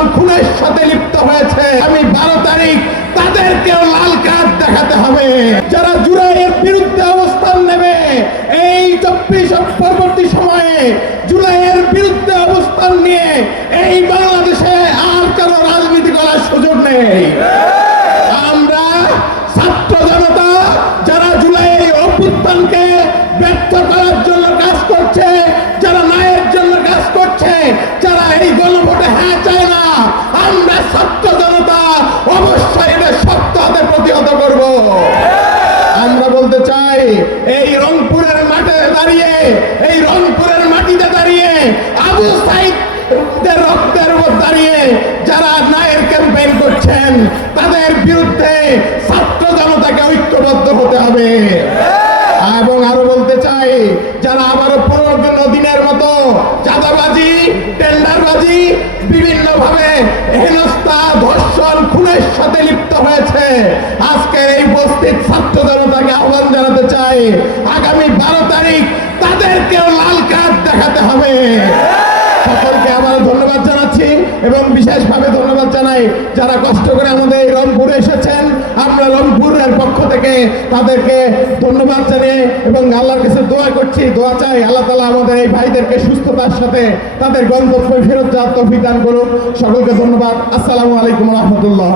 ধর্ষণ খুনের সাথে লিপ্ত হয়েছে আমি 12 তারিখ তাদেরকেও লাল কার্ড দেখাতে হবে। যারা জুলাইয়ের বিরুদ্ধে অবস্থান নেবে এই 24 পরবর্তী সময়ে জুলাইয়ের বিরুদ্ধে অবস্থান নিয়ে এই বাংলাদেশে আর কারো রাজনীতি করার সুযোগ নেই। আমরা ছাত্র জনতা যারা জুলাই অভ্যুত্থানকে ব্যর্থ করার জন্য কাজ করছে, যারা ন্যায়ের জন্য কাজ করছে, যারা এই গণভোটে হ্যাঁ চায় না, আমরা ছাত্র জনতা অবশ্যই এটা শক্ত হাতে প্রতিহত করব। আমরা বলতে চাই এই রংপুরের মাঠে দাঁড়িয়ে, এই রংপুরের মাটিতে দাঁড়িয়ে আবু সাইদের রক্তের উপর দাঁড়িয়ে যারা ন্যায়ের ক্যাম্পেইন করছেন তাদের বিরুদ্ধে ছাত্র জনতাকে ঐক্যবদ্ধ হতে হবে। এবং আরো বলতে চাই যারা আবারও পুনর্জন্ম দিনের মতো চাঁদাবাজি, টেন্ডারবাজি, বিভিন্ন ভাবে হেনস্থা, ধর্ষণ, খুনের সাথে লিপ্ত হয়েছে, আজকের এই উপস্থিত ছাত্র জনতাকে আহ্বান জানাতে চাই আগামী 12 তারিখ তাদেরকেও লাল কার্ড দেখাতে হবে। সকলকে আবার ধন্যবাদ জানাচ্ছি এবং বিশেষভাবে ধন্যবাদ জানাই যারা কষ্ট করে আমাদের এই রংপুরে এসেছেন। আমরা রংপুরের পক্ষ থেকে তাদেরকে ধন্যবাদ জানিয়ে এবং আল্লাহর কাছে দোয়া করছি, দোয়া চাই আল্লাহ তাআলা আমাদের এই ভাইদেরকে সুস্থতার সাথে তাদের গন্তব্যে ফেরত যাওয়ার তৌফিক দান করুন। সকলকে ধন্যবাদ। আসসালামু আলাইকুম ওয়া রাহমাতুল্লাহ।